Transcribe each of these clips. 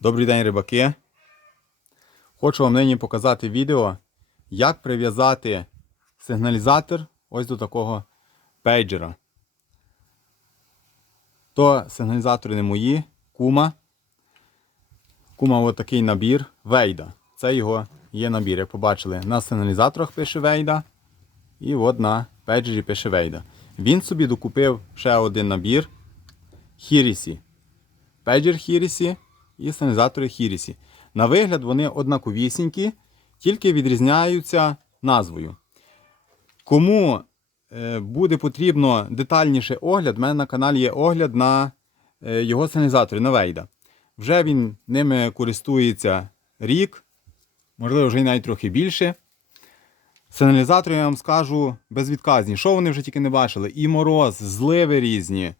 Добрий день, рибаки. Хочу вам нині показати відео, як прив'язати сигналізатор ось до такого пейджера. То сигналізатори не мої, кума. Кума ось такий набір Вейда. Це його є набір. Як побачили, на сигналізаторах пише Вейда. І от на пейджері пише Вейда. Він собі докупив ще один набір Хірісі. Пейджер Хірісі і сигналізатори Хірісі. На вигляд вони однаковісінькі, тільки відрізняються назвою. Кому е, буде потрібно детальніший огляд, в мене на каналі є огляд на е, його сигналізатори, на Вейда. Вже він ними користується рік, можливо, вже й навіть трохи більше. Сигналізатори, я вам скажу, безвідказні. Що вони вже тільки не бачили? І мороз, зливи різні.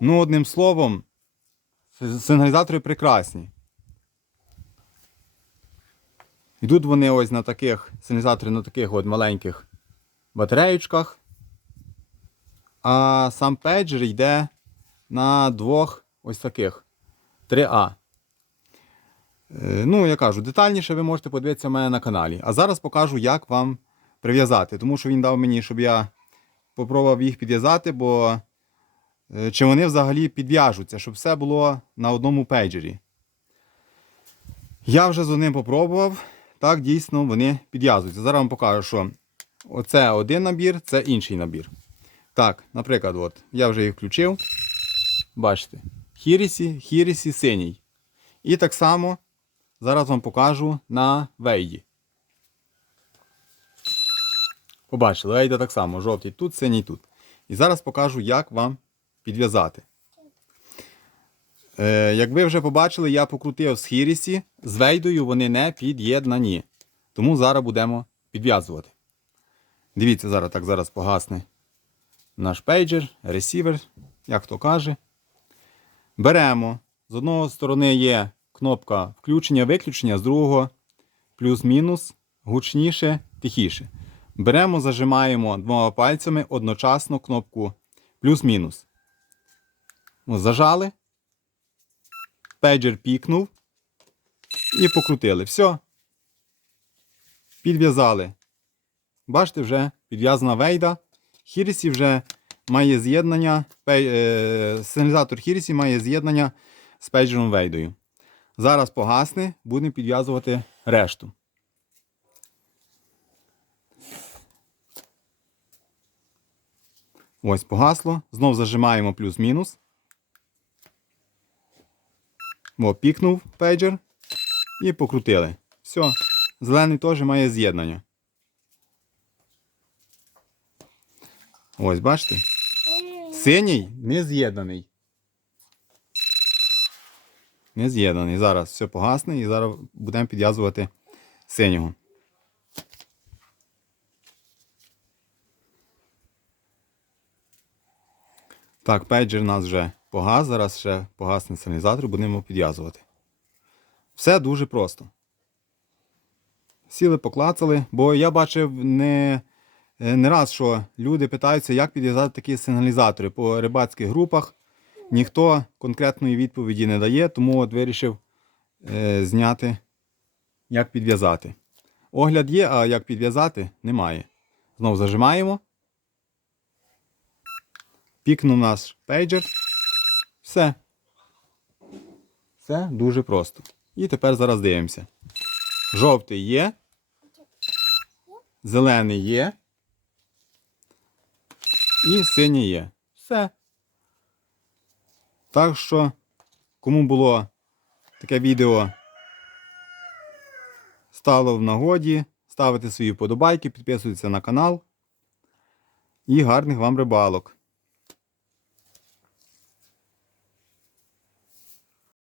Ну, одним словом, сигналізатори прекрасні. Йдуть вони ось на таких сигналізатори на таких от маленьких батареючках. А сам пейджер йде на двох ось таких 3А. Е, Ну, я кажу, детальніше ви можете подивитися в мене на каналі. А зараз покажу, як вам прив'язати. Тому що він дав мені, щоб я попробував їх підв'язати, бо чи вони взагалі підв'яжуться, щоб все було на одному пейджері. Я вже з одним попробував. Так, дійсно, вони підв'язуються. Зараз вам покажу, що оце один набір, це інший набір. Так, наприклад, от, я вже їх включив. Бачите, хірісі, хірісі синій. І так само зараз вам покажу на вейді. Побачили, вейда так само, жовтий тут, синій тут. І зараз покажу, як вам підв'язати. Е, як ви вже побачили, я покрутив з хірісі, з вейдою вони не під'єднані. Тому зараз будемо підв'язувати. Дивіться, зараз так зараз погасне наш пейджер, ресівер, як хто каже. Беремо. З одного сторони є кнопка включення-виключення, з другого плюс-мінус, гучніше, тихіше. Беремо, зажимаємо двома пальцями одночасно кнопку плюс-мінус. Ось, Зажали. Пейджер пікнув. І покрутили. Все. Підв'язали. Бачите, вже підв'язана вейда. Хірісі вже має з'єднання. е, Сигналізатор Хірісі має з'єднання з пейджером вейдою. Зараз погасне, будемо підв'язувати решту. Ось погасло. Знов зажимаємо плюс-мінус. О, пікнув пейджер. І покрутили. Все. Зелений теж має з'єднання. Ось, бачите? Синій не з'єднаний. Не з'єднаний. Зараз все погасне і зараз будемо підв'язувати синього. Так, пейджер у нас вже погас, зараз ще погасне сигналізатор, будемо підв'язувати. Все дуже просто. Сіли, поклацали, бо я бачив не, е, не раз, що люди питаються, як підв'язати такі сигналізатори по рибацьких групах. Ніхто конкретної відповіді не дає, тому от вирішив е, зняти, як підв'язати. Огляд є, а як підв'язати немає. Знову зажимаємо. Пікнув наш пейджер. Все. Все дуже просто. І тепер зараз дивимося. Жовтий є. Зелений є. І синій є. Все. Так що, кому було таке відео стало в нагоді, ставите свої вподобайки, підписуйтесь на канал. І гарних вам рибалок!